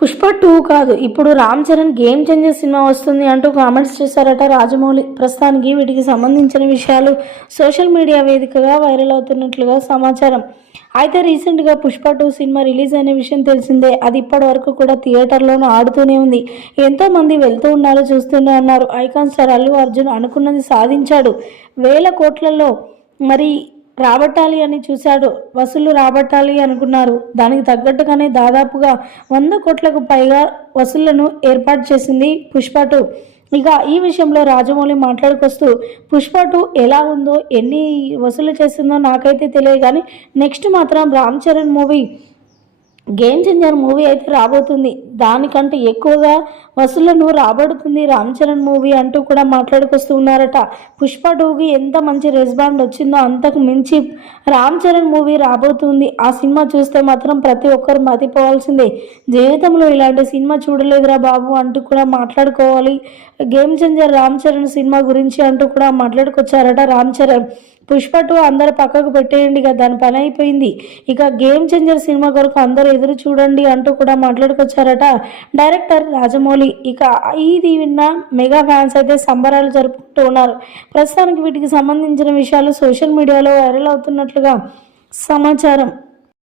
Pushpa two కాదు ఇప్పుడు Ram Charan game changer సినిమా వస్తుంది అంటూ కామెంట్స్ చేశారట రాజమౌళి. ప్రస్తుతానికి వీటికి సంబంధించిన విషయాలు సోషల్ మీడియా వేదికగా వైరల్ అవుతున్నట్లుగా సమాచారం. అయితే రీసెంట్గా పుష్ప టూ సినిమా రిలీజ్ అయిన విషయం తెలిసిందే. అది ఇప్పటి వరకు కూడా థియేటర్లోనూ ఆడుతూనే ఉంది. ఎంతోమంది వెళ్తూ ఉన్నారు చూస్తూనే ఉన్నారు. ఐకాన్ స్టార్ అల్లు అర్జున్ అనుకున్నది సాధించాడు. వేల కోట్లలో మరి రాబట్టాలి అని చూశాడు. వసూలు రాబట్టాలి అనుకున్నారు. దానికి తగ్గట్టుగానే దాదాపుగా వంద కోట్లకు పైగా వసూళ్ళను ఏర్పాటు చేసింది పుష్పటు ఇక ఈ విషయంలో రాజమౌళి మాట్లాడుకొస్తూ పుష్ప టూ ఎలా ఉందో ఎన్ని వసూలు చేసిందో నాకైతే తెలియదు కానీ నెక్స్ట్ మాత్రం Ram Charan movie Game Changer movie అయితే రాబోతుంది. దానికంటే ఎక్కువగా వసూళ్ళను రాబడుతుంది రామ్ చరణ్ మూవీ అంటూ కూడా మాట్లాడుకొస్తూ ఉన్నారట. పుష్ప టూకి ఎంత మంచి రెస్పాండ్ వచ్చిందో అంతకు మించి రామ్ చరణ్ మూవీ రాబోతుంది. ఆ సినిమా చూస్తే మాత్రం ప్రతి ఒక్కరు మతిపోవాల్సిందే. జీవితంలో ఇలాంటి సినిమా చూడలేదురా బాబు అంటూ కూడా మాట్లాడుకోవాలి. గేమ్ చేంజర్ రామ్ చరణ్ సినిమా గురించి అంటూ కూడా మాట్లాడుకొచ్చారట రామ్ చరణ్. పుష్ప టూ అందరు పక్కకు పెట్టేయండి ఇక దాని పని అయిపోయింది. ఇక గేమ్ చేంజర్ సినిమా కొరకు అందరూ ఎదురు చూడండి అంటూ కూడా మాట్లాడుకొచ్చారట డైరెక్టర్ రాజమౌళి. ఇక ఇది విన్న మెగా ఫ్యాన్స్ అయితే సంబరాలు జరుపుకుంటూ ఉన్నారు. ప్రస్తుతానికి వీటికి సంబంధించిన విషయాలు సోషల్ మీడియాలో వైరల్ అవుతున్నట్లుగా సమాచారం.